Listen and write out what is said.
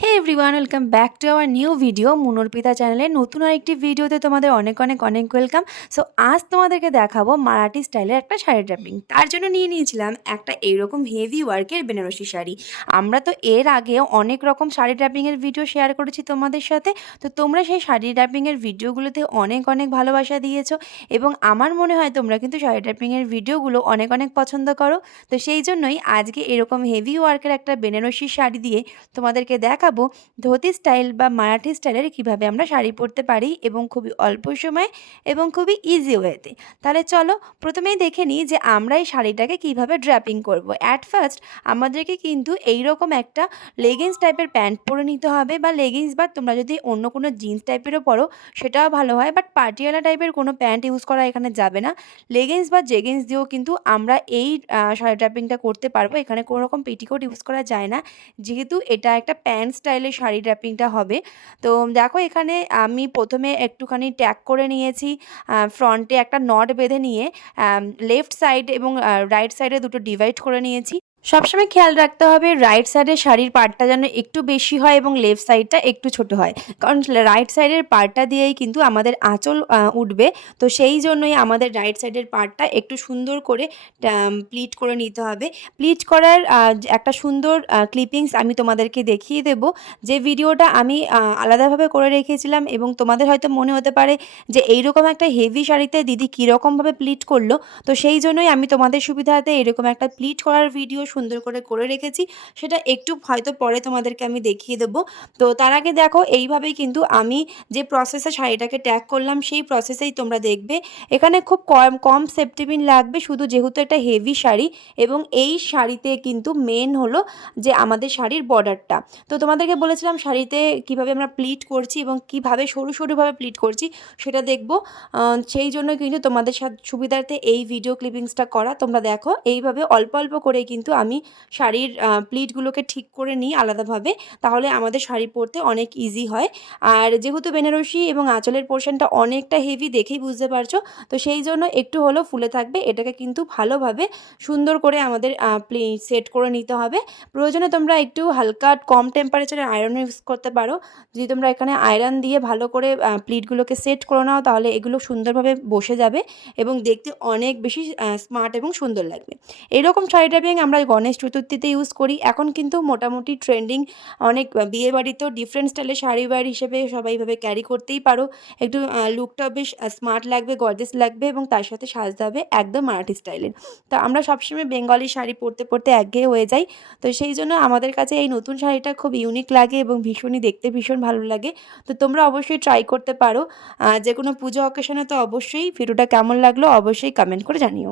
Hey everyone welcome back to our new video মুনুর পিতা চ্যানেলে নতুন আরেকটি ভিডিওতে তোমাদের অনেক অনেক অনেক ওয়েলকাম সো আজ তোমাদেরকে দেখাবো মারাঠি স্টাইলের একটা শাড়ি ড্রাপিং তার জন্য নিয়ে নিয়েছিলাম একটা এইরকম হেভি ওয়ার্কের বেনারসি শাড়ি। আমরা তো এর আগেও অনেক রকম শাড়ি ড্রাপিংয়ের ভিডিও শেয়ার করেছি তোমাদের সাথে। তো তোমরা সেই শাড়ি ড্রাপিংয়ের ভিডিওগুলোতে অনেক অনেক ভালোবাসা দিয়েছ এবং আমার মনে হয় তোমরা কিন্তু শাড়ি ড্রাপিংয়ের ভিডিওগুলো অনেক অনেক পছন্দ করো। তো সেই জন্যই আজকে এরকম হেভি ওয়ার্কের একটা বেনারসি শাড়ি দিয়ে তোমাদেরকে দেখাবো ধুতি স্টাইল বা মারাঠি স্টাইলের কীভাবে আমরা শাড়ি পরতে পারি এবং খুবই অল্প সময়ে এবং খুবই ইজি ওয়েতে তাহলে চলো প্রথমেই দেখে নিই যে আমরা এই শাড়িটাকে কীভাবে ড্র্যাপিং করব। অ্যাট ফার্স্ট আমাদেরকে কিন্তু এই রকম একটা লেগিংস টাইপের প্যান্ট পরে নিতে হবে বা লেগিংস বা তোমরা যদি অন্য কোনো জিন্স টাইপেরও পরো সেটাও ভালো হয় বাট পার্টিওয়ালা টাইপের কোনো প্যান্ট ইউজ করা এখানে যাবে না। লেগিংস বা জেগিংস দিয়েও কিন্তু আমরা এই শাড়ি ড্র্যাপিংটা করতে পারব। এখানে কোনো রকম পেটিকোট ইউজ করা যায় না। যেহেতু এটা একটা প্যান্ট স্টাইলের শাড়ি ট্যাপিংটা হবে। তো দেখো এখানে আমি প্রথমে একটুখানি ট্যাগ করে নিয়েছি ফ্রন্টে একটা নট বেঁধে নিয়ে লেফট সাইড এবং রাইট সাইডে দুটো ডিভাইড করে নিয়েছি। সবসময় খেয়াল রাখতে হবে রাইট সাইডের শাড়ির পার্টটা যেন একটু বেশি হয় এবং লেফট সাইডটা একটু ছোট হয়। কারণ রাইট সাইডের পার্টটা দিয়েই কিন্তু আমাদের আঁচল উঠবে। তো সেই জন্যই আমাদের রাইট সাইডের পার্টটা একটু সুন্দর করে প্লিট করে নিতে হবে। প্লিট করার একটা সুন্দর ক্লিপিংস আমি তোমাদেরকে দেখিয়ে দেব। যে ভিডিওটা আমি আলাদাভাবে করে রেখেছিলাম এবং তোমাদের হয়তো মনে হতে পারে যে এইরকম একটা হেভি শাড়িতে দিদি কীরকমভাবে প্লিট করল। তো সেই জন্যই আমি তোমাদের সুবিধাতে এরকম একটা প্লিট করার ভিডিও সুন্দর করে করে রেখেছি। সেটা একটু হয়তো পরে তোমাদেরকে আমি দেখিয়ে দেবো। তো তার আগে দেখো, এইভাবেই কিন্তু আমি যে প্রসেসে শাড়িটাকে ট্যাগ করলাম, সেই প্রসেসেই তোমরা দেখবে। এখানে খুব কম কম সেফটিপিন লাগবে, শুধু যেহেতু একটা হেভি শাড়ি এবং এই শাড়িতে কিন্তু মেন হলো যে আমাদের শাড়ির বর্ডারটা তো তোমাদেরকে বলেছিলাম শাড়িতে কীভাবে আমরা প্লিট করছি এবং কীভাবে সরু সরুভাবে প্লিট করছি, সেটা দেখব। সেই জন্য কিন্তু তোমাদের সুবিধার্থে এই ভিডিও ক্লিপিংসটা করা। তোমরা দেখো, এইভাবে অল্প অল্প করে কিন্তু আমি শাড়ির প্লিটগুলোকে ঠিক করে নিই আলাদাভাবে, তাহলে আমাদের শাড়ি পরতে অনেক ইজি হয়। আর যেহেতু বেনারসি এবং আঁচলের পোর্শনটা অনেকটা হেভি দেখেই বুঝতে পারছ, তো সেই জন্য একটু হলেও ফুলে থাকবে। এটাকে কিন্তু ভালোভাবে সুন্দর করে আমাদের সেট করে নিতে হবে। প্রয়োজনে তোমরা একটু হালকা কম টেম্পারেচারে আয়রন ইউজ করতে পারো। যদি তোমরা এখানে আয়রন দিয়ে ভালো করে প্লিটগুলোকে সেট করে নাও, তাহলে এগুলো সুন্দরভাবে বসে যাবে এবং দেখতে অনেক বেশি স্মার্ট এবং সুন্দর লাগবে। এরকম শাড়ি ড্রাইভিং আমরা গণেশ চতুর্থীতে ইউজ করি। এখন কিন্তু মোটামুটি ট্রেন্ডিং অনেক বিয়ে বাড়িতেও ডিফারেন্ট স্টাইলের শাড়ি ওয়ার হিসেবে সবাই এইভাবে ক্যারি করতেই পারো। একটু লুকটাও বেশ স্মার্ট লাগবে গর্জেস লাগবে এবং তার সাথে সাজতে হবে একদম মারাঠি স্টাইলের তো আমরা সবসময় বেঙ্গলি শাড়ি পরতে পরতে একঘেয়ে হয়ে যাই। তো সেই জন্য আমাদের কাছে এই নতুন শাড়িটা খুব ইউনিক লাগে এবং ভীষণই দেখতে ভীষণ ভালো লাগে। তো তোমরা অবশ্যই ট্রাই করতে পারো। যে কোনো পুজো অকেশনে তো অবশ্যই। ভিডিওটা কেমন লাগল অবশ্যই কমেন্ট করে জানিও।